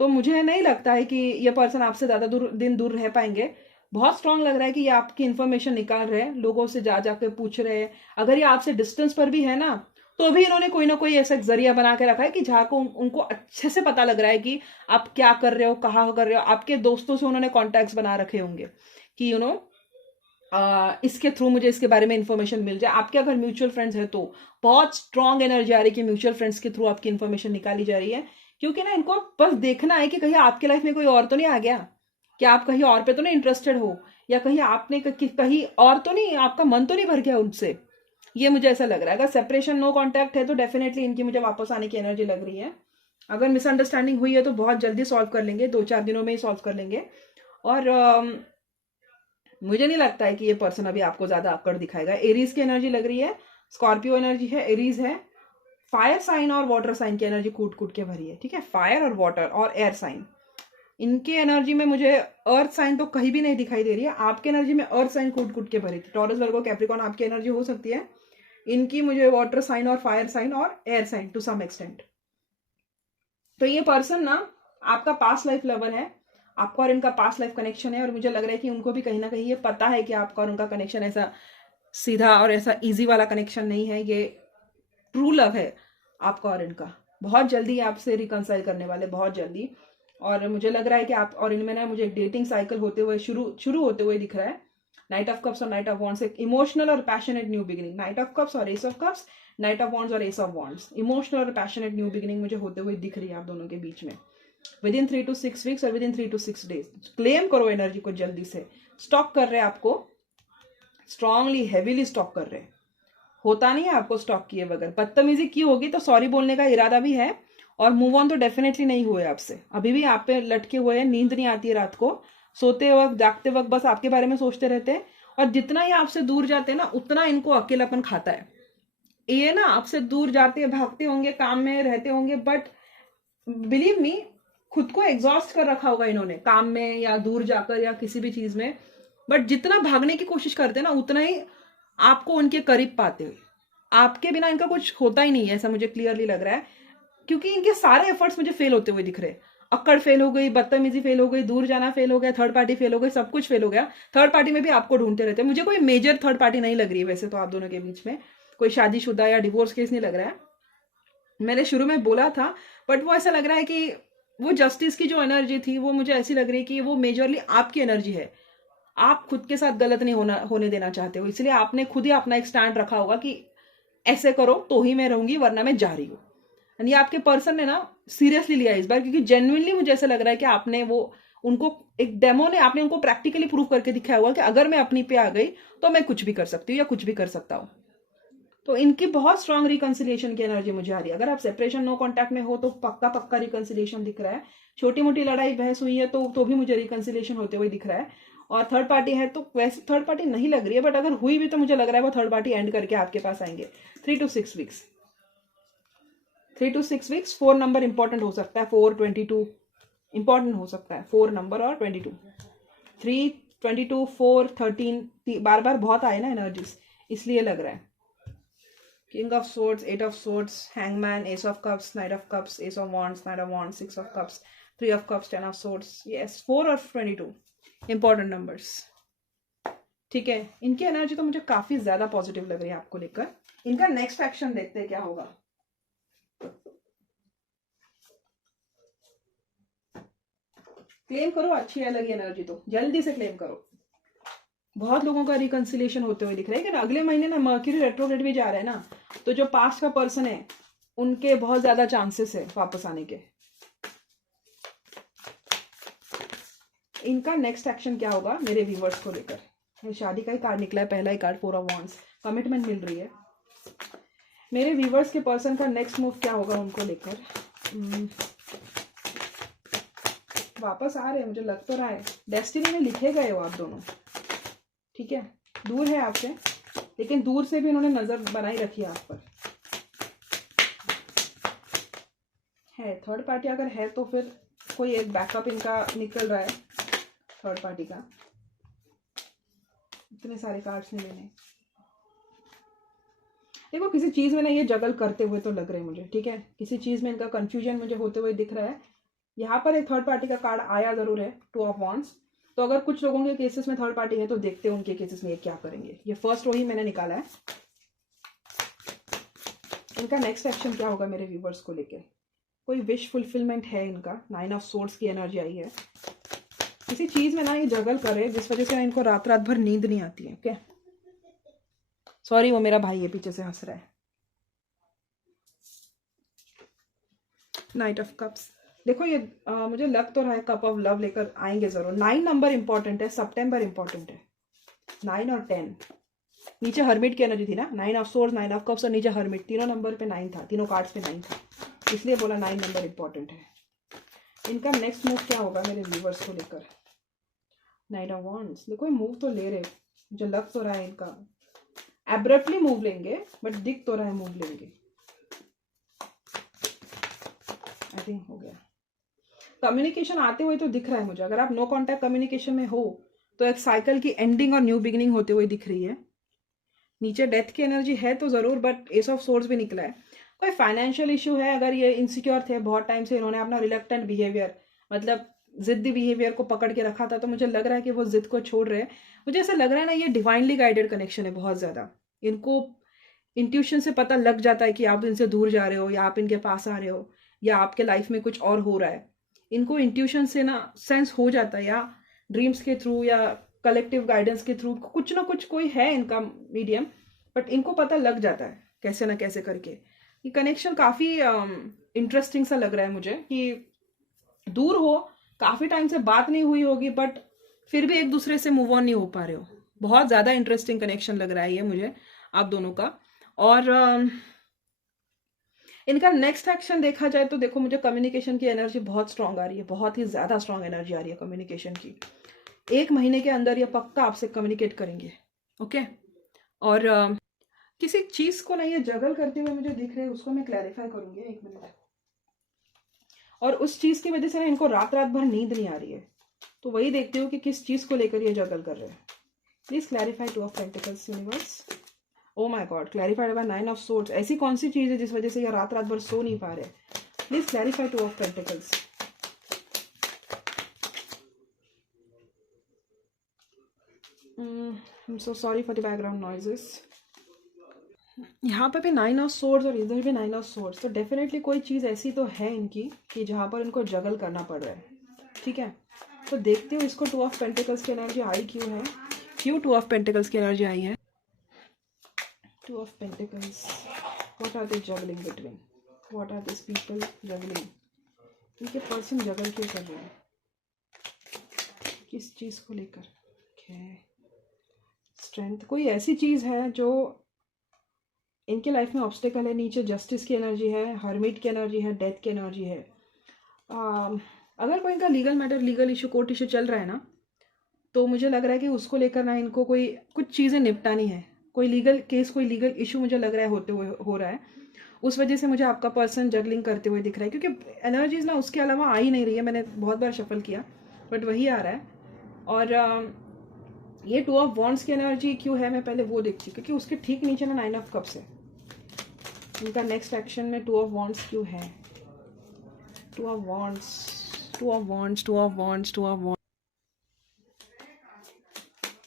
तो मुझे नहीं लगता है कि ये पर्सन आपसे ज्यादा दिन दूर रह पाएंगे। बहुत स्ट्रांग लग रहा है कि ये आपकी इन्फॉर्मेशन निकाल रहे हैं, लोगों से जा जाके पूछ रहे हैं। अगर ये आपसे डिस्टेंस पर भी है ना, तो भी इन्होंने कोई ना कोई ऐसा जरिया बना के रखा है कि जहाँ को उनको अच्छे से पता लग रहा है कि आप क्या कर रहे हो, कहाँ कर रहे हो। आपके दोस्तों से उन्होंने कॉन्टैक्ट्स बना रखे होंगे कि इसके थ्रू मुझे इसके बारे में इंफॉर्मेशन मिल जाए। आपके अगर म्यूचुअल फ्रेंड्स है तो बहुत स्ट्रांग एनर्जी आ रही है कि म्यूचुअल फ्रेंड्स के थ्रू आपकी इन्फॉर्मेशन निकाली जा रही है। क्योंकि ना इनको बस देखना है कि कहीं आपके लाइफ में कोई और तो नहीं आ गया, कि आप कहीं और पे तो नहीं इंटरेस्टेड हो, या कहीं आपने कहीं और तो नहीं, आपका मन तो नहीं भर गया उनसे। ये मुझे ऐसा लग रहा है। अगर सेपरेशन, नो कांटेक्ट है, तो डेफिनेटली इनकी मुझे वापस आने की एनर्जी लग रही है। अगर मिसअंडरस्टैंडिंग हुई है तो बहुत जल्दी सॉल्व कर लेंगे, 2-4 दिनों में ही सॉल्व कर लेंगे। और मुझे नहीं लगता है कि ये पर्सन अभी आपको ज्यादा अकड़ दिखाएगा। एरीज की एनर्जी लग रही है, स्कॉर्पियो एनर्जी है, एरीज है, फायर साइन और वाटर साइन की एनर्जी कूट कूट के भरी है। ठीक है, फायर और वाटर और एयर साइन, इनकी एनर्जी में मुझे अर्थ साइन तो कहीं भी नहीं दिखाई दे रही है। आपकी एनर्जी में अर्थ साइन कूट कूट के भरी थी। टॉरस, वर्गो, कैप्रिकॉर्न आपकी एनर्जी हो सकती है। इनकी मुझे वाटर साइन और फायर साइन और air sign to some extent. तो ये पर्सन ना आपका पास्ट लाइफ लवर है, आपका और इनका पास्ट लाइफ कनेक्शन है। और मुझे लग रहा है कि उनको भी कहीं ना कहीं ये पता है कि आपका और उनका कनेक्शन ऐसा सीधा और ऐसा इजी वाला कनेक्शन नहीं है। ये ट्रू लव है आपका और इनका। बहुत जल्दी आपसे रिकंसाइल करने वाले, बहुत जल्दी। और मुझे लग रहा है कि आप और इनमें ना मुझे डेटिंग साइकिल होते हुए शुरू होते हुए दिख रहा है। नाइट ऑफ कप्स और नाइट ऑफ वॉन्ड्स, एक इमोशनल और passionate new beginning. Knight of cups और ace of cups, knight of wands और एस ऑफ वॉन्ड्स, इमोशनल और पैशनेट न्यू बिगिनिंग मुझे होते हुए दिख रही है आप दोनों के बीच में। विद इन 3 to 6 वीक्स और with in 3 to 6 days. Claim करो एनर्जी को जल्दी से। स्टॉक कर रहे हैं आपको, स्ट्रांगली हेवीली स्टॉक कर रहे हैं। होता नहीं है आपको स्टॉक किए बगैर। बदतमीजी की होगी तो सॉरी बोलने का इरादा भी है, और मूव ऑन तो डेफिनेटली नहीं हुए आपसे। अभी भी आप पे लटके हुए हैं, नींद नहीं आती है रात को, सोते वक्त, जागते वक्त बस आपके बारे में सोचते रहते हैं। और जितना ही आपसे दूर जाते हैं ना, उतना इनको अकेलापन खाता है। ये ना आपसे दूर जाते, भागते होंगे, काम में रहते होंगे, बट बिलीव मी, खुद को एग्जॉस्ट कर रखा होगा इन्होंने काम में या दूर जाकर या किसी भी चीज में। बट जितना भागने की कोशिश करते हैं ना, उतना ही आपको उनके करीब पाते हुए। आपके बिना इनका कुछ होता ही नहीं है, ऐसा मुझे क्लियरली लग रहा है। क्योंकि इनके सारे एफर्ट्स मुझे फेल होते हुए दिख रहे हैं। अक्कड़ फेल हो गई, बदतमीजी फेल हो गई, दूर जाना फेल हो गया, थर्ड पार्टी फेल हो गई, सब कुछ फेल हो गया। थर्ड पार्टी में भी आपको ढूंढते रहते हैं। मुझे कोई मेजर थर्ड पार्टी नहीं लग रही है वैसे तो आप दोनों के बीच में। कोई शादीशुदा या डिवोर्स केस नहीं लग रहा है, मैंने शुरू में बोला था। बट वो ऐसा लग रहा है कि वो जस्टिस की जो एनर्जी थी, वो मुझे ऐसी लग रही है कि वो मेजरली आपकी एनर्जी है। आप खुद के साथ गलत नहीं होने देना चाहते हो, इसलिए आपने खुद ही अपना एक स्टैंड रखा होगा कि ऐसे करो तो ही मैं रहूंगी, वरना मैं जा रही हूँ। ये आपके पर्सन ने ना सीरियसली लिया इस बार, क्योंकि जेन्युइनली मुझे ऐसा लग रहा है कि आपने वो उनको एक डेमो ने, आपने उनको प्रैक्टिकली प्रूव करके दिखाया हुआ कि अगर मैं अपनी पे आ गई तो मैं कुछ भी कर सकती हूँ या कुछ भी कर सकता हूँ। तो इनकी बहुत स्ट्रांग रिकंसिलिएशन की एनर्जी मुझे आ रही है। अगर आप सेपरेशन, नो कांटेक्ट में हो तो पक्का पक्का रिकंसिलिएशन दिख रहा है। छोटी मोटी लड़ाई बहस हुई है तो भी मुझे रिकंसिलिएशन होते हुए दिख रहा है। और थर्ड पार्टी है तो वैसे थर्ड पार्टी नहीं लग रही है, बट अगर हुई भी तो मुझे लग रहा है वो थर्ड पार्टी एंड करके आपके पास आएंगे। 3 to 6 weeks, 3 to 6 weeks. 4 number important हो सकता है, 4, 22 इंपॉर्टेंट हो सकता है, 4 नंबर और 22, 3, 22, 4, 13 बार बार बहुत आए ना एनर्जीज, इसलिए लग रहा है। King of Swords, 8 of Swords, Hangman, Ace of Cups, Knight of Cups, Ace of Wands, Knight of Wands, 6 of Cups, 3 of Cups, 10 of Swords. Yes, 4 और 22 important numbers. ठीक है, इनकी एनर्जी तो मुझे काफी ज्यादा पॉजिटिव लग रही है आपको लेकर। इनका नेक्स्ट एक्शन देखते हैं क्या होगा। क्लेम करो, अच्छी है लगी एनर्जी तो जल्दी से क्लेम करो। बहुत लोगों का रिकंसिलेशन होते हुए दिख रहा है कि अगले महीने ना मर्क्यूरी रेट्रोग्रेड भी जा रहा है ना, तो जो पास्ट का पर्सन है उनके बहुत ज्यादा चांसेस है वापस आने के। इनका नेक्स्ट एक्शन क्या होगा मेरे व्यूवर्स को लेकर। शादी का ही कार्ड निकला है, पहला ही कार्ड 4 ऑफ वांड्स, कमिटमेंट मिल रही है। मेरे व्यूवर्स के पर्सन का नेक्स्ट मूव क्या होगा उनको लेकर। वापस आ रहे हैं, मुझे लग तो रहा है डेस्टिनी में लिखे गए हो आप दोनों, ठीक है। दूर है आपसे, लेकिन दूर से भी इन्होंने नजर बनाई रखी है आप पर। है थर्ड पार्टी अगर है तो फिर कोई एक बैकअप इनका निकल रहा है थर्ड पार्टी का। इतने सारे कार्ड्स नहीं लेने। देखो किसी चीज में ना ये जगल करते हुए तो लग रहे हैं मुझे, ठीक है। किसी चीज में इनका कंफ्यूजन मुझे होते हुए दिख रहा है। यहाँ पर एक थर्ड पार्टी का कार्ड आया जरूर है, 2 ऑफ वांड्स। तो अगर कुछ लोगों के केसेस में थर्ड पार्टी है तो देखते हैं उनके केसेस में ये क्या करेंगे। ये फर्स्ट वही मैंने निकाला है। इनका नेक्स्ट एक्शन क्या होगा मेरे व्यूवर्स को लेकर। कोई विश फुलफिलमेंट है इनका। 9 ऑफ सोर्ड्स की एनर्जी आई है। किसी चीज में ना ये जगल करे जिस वजह से ना इनको रात रात भर नींद नहीं आती है। ओके सॉरी, वो मेरा भाई है पीछे से हंस रहा है। नाइट ऑफ कप्स, देखो ये मुझे लग तो रहा है कप ऑफ लव लेकर आएंगे जरूर। 9 नंबर इंपॉर्टेंट है, सितंबर इंपॉर्टेंट है। 9 और 10, नीचे हर्मिट की एनर्जी थी ना, 9 ऑफ सोर्ड्स, 9 ऑफ कप्स और नीचे हर्मिट, तीनों नंबर पे 9 था, तीनों कार्ड्स पे 9 था, इसलिए बोला 9 नंबर इंपॉर्टेंट है। इनका नेक्स्ट मूव क्या होगा मेरे व्यूवर्स को लेकर। नाइट ऑफ वांड्स, देखो मूव तो ले रहे, मुझे लग तो रहा है इनका एब्रप्टली मूव लेंगे, बट दिख तो रहा है मूव लेंगे। आई थिंक हो गया। कम्युनिकेशन आते हुए तो दिख रहा है मुझे। अगर आप नो कांटेक्ट कम्युनिकेशन में हो तो एक साइकिल की एंडिंग और न्यू बिगिनिंग होते हुए दिख रही है। नीचे डेथ की एनर्जी है तो जरूर, बट एस ऑफ सोर्ड्स भी निकला है। कोई फाइनेंशियल इशू है, अगर ये इनसिक्योर थे बहुत टाइम से, इन्होंने अपना रिलक्टेंट बिहेवियर, मतलब जिद्दी बिहेवियर को पकड़ के रखा था, तो मुझे लग रहा है कि वो जिद को छोड़ रहे हैं। मुझे ऐसा लग रहा है ना ये डिवाइनली गाइडेड कनेक्शन है बहुत ज्यादा। इनको इंट्यूशन से पता लग जाता है कि आप इनसे दूर जा रहे हो या आप इनके पास आ रहे हो या आपके लाइफ में कुछ और हो रहा है। इनको इंट्यूशन से ना सेंस हो जाता है, या ड्रीम्स के थ्रू या कलेक्टिव गाइडेंस के थ्रू कुछ ना कुछ कोई है इनका मीडियम, बट इनको पता लग जाता है कैसे ना कैसे करके। ये कनेक्शन काफी इंटरेस्टिंग सा लग रहा है मुझे कि दूर हो, काफी टाइम से बात नहीं हुई होगी, बट फिर भी एक दूसरे से मूव ऑन नहीं हो पा रहे हो। बहुत ज्यादा इंटरेस्टिंग कनेक्शन लग रहा है ये मुझे आप दोनों का। और इनका नेक्स्ट एक्शन देखा जाए तो देखो मुझे कम्युनिकेशन की एनर्जी बहुत स्ट्रांग आ रही है, बहुत ही ज्यादा स्ट्रांग एनर्जी आ रही है कम्युनिकेशन की। 1 महीने के अंदर ये पक्का आपसे कम्युनिकेट करेंगे। ओके और किसी चीज को ना ये जगल करते हुए मुझे दिख रहे हैं, उसको मैं क्लैरिफाई करूंगी 1 मिनट। और उस चीज की वजह से ना इनको रात रात भर नींद नहीं आ रही है, तो वही देखती हूँ कि किस चीज को लेकर ये जगल कर रहे हैं। Please clarify 2 of pentacles universe. Oh my God, clarified by 9 of swords. ऐसी कौन सी चीज है जिस वजह से ये रात रात भर सो नहीं पा रहे। Please clarify 2 of pentacles. I am so sorry for the background noises. यहाँ पे भी 9 ऑफ सोर्ड्स और इधर भी 9 ऑफ सोर्ड्स, तो डेफिनेटली कोई चीज ऐसी तो है इनकी कि जहां पर इनको जगल करना पड़ रहा है, ठीक है। तो देखते हो इसको 2 ऑफ पेंटिकल्स की एनर्जी आई क्यों है, क्यों 2 ऑफ पेंटिकल्स की एनर्जी आई है। 2 of Pentacles. What are they juggling between? What are these people juggling? इनके पर्सन जगल क्यों कर रहे हैं, किस चीज को लेकर। स्ट्रेंथ, कोई ऐसी चीज है जो इनके लाइफ में ऑब्स्टेकल है। नीचे जस्टिस की एनर्जी है, हर्मिट की एनर्जी है, डेथ की एनर्जी है। अगर कोई इनका legal matter, legal issue, court issue चल रहा है ना, तो मुझे लग रहा है कि उसको लेकर ना इनको कोई कुछ चीजें निपटानी है। कोई लीगल केस, कोई लीगल इशू मुझे लग रहा है होते हुए हो रहा है, उस वजह से मुझे आपका पर्सन जगलिंग करते हुए दिख रहा है, क्योंकि एनर्जीज ना उसके अलावा आ ही नहीं रही है। मैंने बहुत बार शफल किया बट वही आ रहा है। और ये 2 ऑफ वॉन्ड्स की एनर्जी क्यों है मैं पहले वो देखती हूँ, क्योंकि उसके ठीक नीचे ना 9 ऑफ कप्स है। इनका नेक्स्ट एक्शन में 2 ऑफ वॉन्ड्स क्यों है। 2 of wands, 2 of wands, 2 of wands, 2 of wands.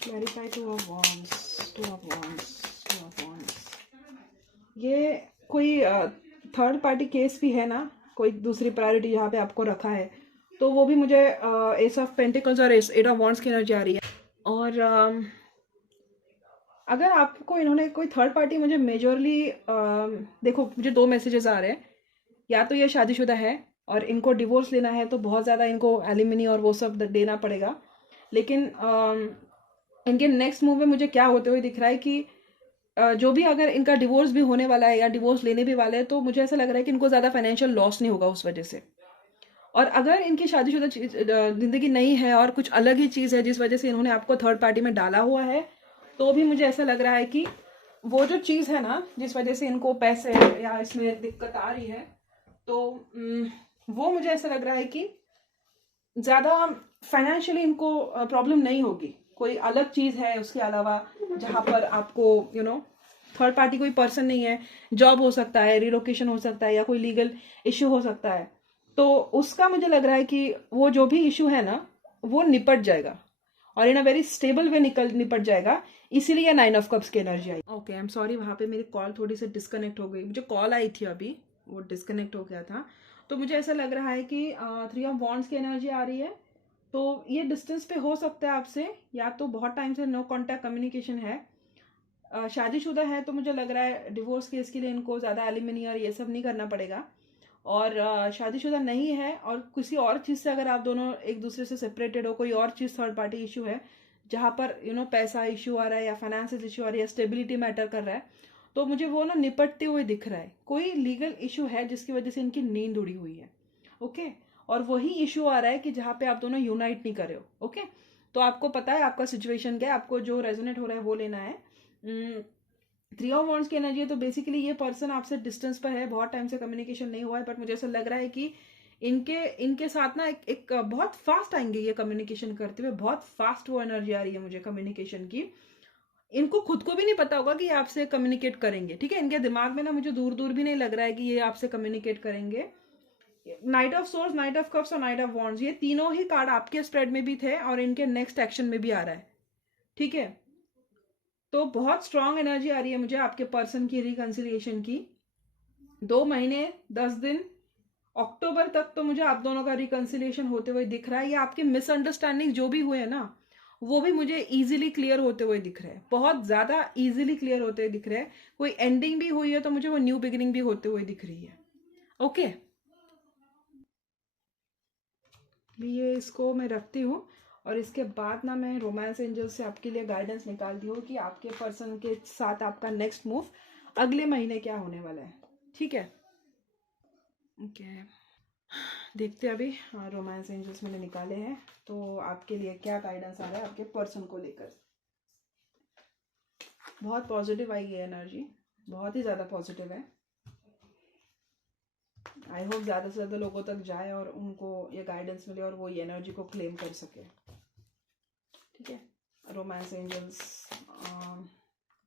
Clarify 2 of Wands, 2 of Wands, 2 of Wands. ये कोई थर्ड पार्टी केस भी है ना, कोई दूसरी प्रायोरिटी जहाँ पे आपको रखा है, तो वो भी मुझे एस ऑफ पेंटिकल्स और एट ऑफ वॉन्ड्स की एनर्जी आ रही है। और अगर आपको इन्होंने कोई थर्ड पार्टी, मुझे मेजरली देखो मुझे दो मैसेजेस आ रहे हैं। या तो ये शादीशुदा है और इनको डिवोर्स लेना है, तो बहुत ज़्यादा इनको एलिमनी और वो सब देना पड़ेगा। लेकिन इनके नेक्स्ट मूव में मुझे क्या होते हुए दिख रहा है कि जो भी अगर इनका डिवोर्स भी होने वाला है या डिवोर्स लेने भी वाले हैं, तो मुझे ऐसा लग रहा है कि इनको ज़्यादा फाइनेंशियल लॉस नहीं होगा उस वजह से। और अगर इनकी शादीशुदा जिंदगी नहीं है और कुछ अलग ही चीज़ है जिस वजह से इन्होंने आपको थर्ड पार्टी में डाला हुआ है, तो भी मुझे ऐसा लग रहा है कि वो जो चीज़ है ना जिस वजह से इनको पैसे या इसमें दिक्कत आ रही है, तो वो मुझे ऐसा लग रहा है कि ज़्यादा फाइनेंशियली इनको प्रॉब्लम नहीं होगी। कोई अलग चीज़ है उसके अलावा जहाँ पर आपको थर्ड पार्टी कोई पर्सन नहीं है, जॉब हो सकता है, रिलोकेशन हो सकता है, या कोई लीगल इश्यू हो सकता है। तो उसका मुझे लग रहा है कि वो जो भी इश्यू है ना वो निपट जाएगा और इन अ वेरी स्टेबल वे निपट जाएगा। इसीलिए 9 ऑफ कप्स की energy I. Okay, I am sorry, वहाँ पे मेरी कॉल थोड़ी सी डिस्कनेक्ट हो गई। मुझे कॉल आई थी अभी, वो डिस्कनेक्ट हो गया था। तो मुझे ऐसा लग रहा है कि 3 ऑफ वॉन्ड्स की एनर्जी आ रही है। तो ये डिस्टेंस पे हो सकता है आपसे, या तो बहुत टाइम से नो कांटेक्ट कम्युनिकेशन है। शादीशुदा है तो मुझे लग रहा है डिवोर्स केस के लिए इनको ज़्यादा एलिमनी और ये सब नहीं करना पड़ेगा। और शादीशुदा नहीं है और किसी और चीज़ से अगर आप दोनों एक दूसरे से सेपरेटेड हो, कोई और चीज़ थर्ड पार्टी इशू है जहाँ पर पैसा इशू आ रहा है या फाइनेंशियल इशू आ रही है, स्टेबिलिटी मैटर कर रहा है, तो मुझे वो ना निपटते हुए दिख रहा है। कोई लीगल इशू है जिसकी वजह से इनकी नींद उड़ी हुई है। ओके, और वही इशू आ रहा है कि जहाँ पे आप दोनों यूनाइट नहीं कर रहे हो। ओके, तो आपको पता है आपका सिचुएशन क्या है, आपको जो रेजोनेट हो रहा है वो लेना है। 3 ऑफ वॉन्ड्स की एनर्जी है, तो बेसिकली ये पर्सन आपसे डिस्टेंस पर है, बहुत टाइम से कम्युनिकेशन नहीं हुआ है, बट मुझे ऐसा लग रहा है कि इनके साथ ना एक बहुत फास्ट आएंगे ये कम्युनिकेशन करते हुए। बहुत फास्ट वो एनर्जी आ रही है मुझे कम्युनिकेशन की। इनको खुद को भी नहीं पता होगा कि ये आपसे कम्युनिकेट करेंगे। ठीक है, इनके दिमाग में ना मुझे दूर दूर भी नहीं लग रहा है कि ये आपसे कम्युनिकेट करेंगे। Night of source, night of cups और नाइट ऑफ वॉन्ड्स, ये तीनों ही कार्ड आपके स्प्रेड में भी थे और इनके नेक्स्ट एक्शन में भी आ रहा है। ठीक है, तो बहुत स्ट्रांग एनर्जी आ रही है मुझे आपके पर्सन की रिकंसिलिएशन की। 2 महीने 10 दिन, अक्टूबर तक तो मुझे आप दोनों का रिकंसिलिएशन होते हुए दिख रहा है। ये आपके मिसअंडरस्टैंडिंग जो भी हुए हैं ना, वो भी मुझे इजीली क्लियर होते हुए दिख रहे हैं, बहुत ज्यादा इजीली क्लियर होते हुए दिख रहे हैं। कोई एंडिंग भी हुई है तो मुझे वो न्यू बिगिनिंग भी होते हुए दिख रही है। ओके, ये इसको मैं रखती हूँ और इसके बाद ना मैं रोमांस एंजल से आपके लिए गाइडेंस निकालती हूँ कि आपके पर्सन के साथ आपका नेक्स्ट मूव अगले महीने क्या होने वाला है। ठीक है, ओके, देखते हैं अभी रोमांस एंजल्स मैंने निकाले हैं, तो आपके लिए क्या गाइडेंस आ रहा है आपके पर्सन को लेकर। बहुत पॉजिटिव आई है एनर्जी, बहुत ही ज़्यादा पॉजिटिव है। आई होप ज़्यादा से ज़्यादा लोगों तक जाए और उनको ये गाइडेंस मिले और वो ये एनर्जी को क्लेम कर सके। ठीक है, romance angels,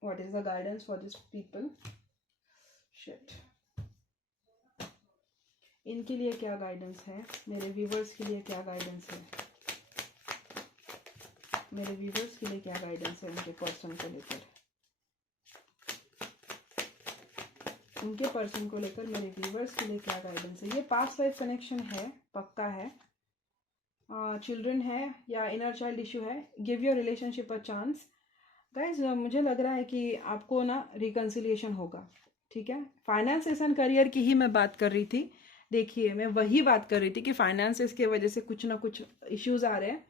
what is the guidance for this people. Shit, इनके लिए क्या गाइडेंस है, मेरे व्यूवर्स के लिए क्या गाइडेंस है, मेरे व्यूवर्स के लिए क्या गाइडेंस है उनके पर्सन को लेकर, उनके पर्सन को लेकर मेरे व्यूवर्स के लिए क्या गाइडेंस है। ये पास्ट लाइफ कनेक्शन है, पक्का है, चिल्ड्रन है या इनर चाइल्ड इशू है। Give your relationship a chance guys. मुझे लग रहा है कि आपको ना रिकंसिलिएशन होगा। ठीक है, फाइनेंसेस एंड करियर की ही मैं बात कर रही थी। देखिए, मैं वही बात कर रही थी कि फाइनेंसेस की वजह से कुछ ना कुछ इश्यूज आ रहे हैं।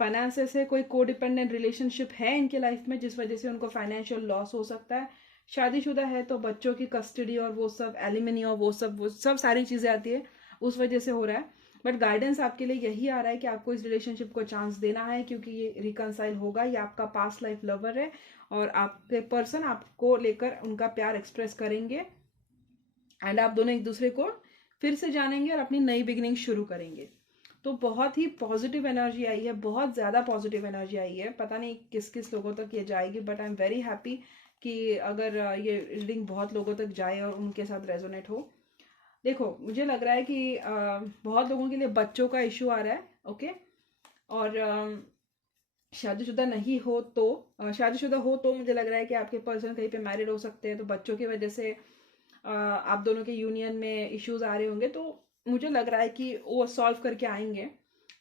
फाइनेंसेस से कोई कोडिपेंडेंट रिलेशनशिप है इनके लाइफ में जिस वजह से उनको फाइनेंशियल लॉस हो सकता है। शादीशुदा है तो बच्चों की कस्टडी और वो सब एलिमनी और वो सब सारी चीज़ें आती है, उस वजह से हो रहा है। बट गाइडेंस आपके लिए यही आ रहा है कि आपको इस रिलेशनशिप को चांस देना है, क्योंकि ये रिकनसाइल होगा। ये आपका पास्ट लाइफ लवर है और आपके पर्सन आपको लेकर उनका प्यार एक्सप्रेस करेंगे एंड आप दोनों एक दूसरे को फिर से जानेंगे और अपनी नई बिगिनिंग शुरू करेंगे। तो बहुत ही पॉजिटिव एनर्जी आई है, बहुत ज़्यादा पॉजिटिव एनर्जी आई है। पता नहीं किस किस लोगों तक ये जाएगी, but I am very happy कि अगर ये रीडिंग बहुत लोगों तक जाए और उनके साथ रेजोनेट हो। देखो, मुझे लग रहा है कि बहुत लोगों के लिए बच्चों का इशू आ रहा है। ओके, और शादीशुदा नहीं हो तो शादीशुदा हो तो मुझे लग रहा है कि आपके पर्सन कहीं पे मैरिड हो सकते हैं, तो बच्चों की वजह से आप दोनों के यूनियन में इश्यूज आ रहे होंगे, तो मुझे लग रहा है कि वो सॉल्व करके आएंगे।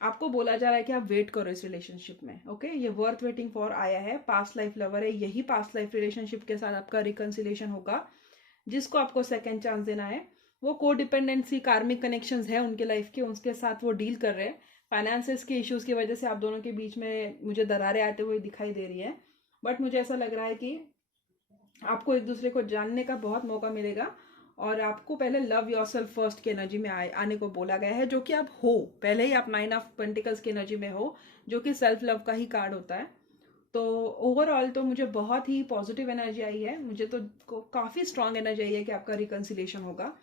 आपको बोला जा रहा है कि आप वेट करो इस रिलेशनशिप में, ओके। ये वर्थ वेटिंग फॉर आया है, पास्ट लाइफ लवर है, यही पास्ट लाइफ रिलेशनशिप के साथ आपका रिकन्सिलेशन होगा, जिसको आपको सेकेंड चांस देना है। वो को डिपेंडेंसी कार्मिक कनेक्शंस है उनके लाइफ के, उसके साथ वो डील कर रहे हैं। फाइनेंसेस के इश्यूज की वजह से आप दोनों के बीच में मुझे दरारें आते हुए दिखाई दे रही है, बट मुझे ऐसा लग रहा है कि आपको एक दूसरे को जानने का बहुत मौका मिलेगा, और आपको पहले लव योरसेल्फ फर्स्ट की एनर्जी में आने को बोला गया है, जो कि आप हो पहले ही, आप 9 ऑफ पेंटिकल्स की एनर्जी में हो, जो कि सेल्फ लव का ही कार्ड होता है। तो ओवरऑल तो मुझे बहुत ही पॉजिटिव एनर्जी आई है, मुझे तो काफ़ी स्ट्रांग एनर्जी आई है कि आपका रिकन्सिलेशन होगा,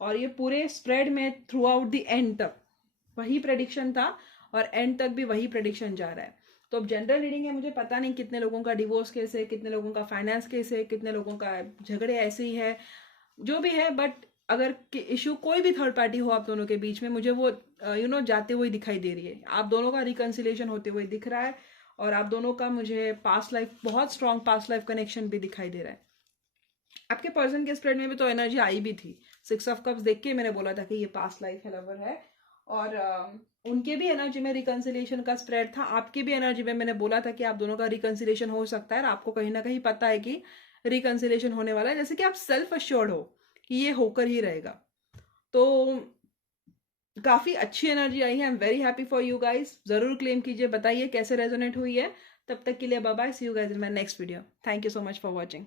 और ये पूरे स्प्रेड में थ्रू आउट द एंड तक वही प्रेडिक्शन था, और एंड तक भी वही प्रेडिक्शन जा रहा है। तो अब जनरल रीडिंग है, मुझे पता नहीं कितने लोगों का डिवोर्स केस है, कितने लोगों का फाइनेंस केस है, कितने लोगों का झगड़े ऐसे ही है, जो भी है, बट अगर इशू कोई भी थर्ड पार्टी हो आप दोनों के बीच में, मुझे वो जाते हुए दिखाई दे रही है, आप दोनों का रिकन्सिलेशन होते हुए दिख रहा है, और आप दोनों का मुझे पास्ट लाइफ, बहुत स्ट्रॉन्ग पास्ट लाइफ कनेक्शन भी दिखाई दे रहा है। आपके पर्सन के स्प्रेड में भी तो एनर्जी आई भी थी, 6 ऑफ कप्स देख के मैंने बोला था कि ये पास्ट लाइफ है, लवर है, और उनके भी एनर्जी में रिकन्सिलेशन का स्प्रेड था, आपकी भी एनर्जी में मैंने बोला था कि आप दोनों का रिकन्सिलेशन हो सकता है, और आपको कहीं ना कहीं पता है कि रिकन्सिलेशन होने वाला है, जैसे कि आप सेल्फ अश्योर्ड हो कि ये होकर ही रहेगा। तो काफ़ी अच्छी एनर्जी आई है, I am very happy for you guys. ज़रूर क्लेम कीजिए, बताइए कैसे रेजोनेट हुई है। तब तक के लिए bye bye, see you guys in my next video. Thank you so much for watching.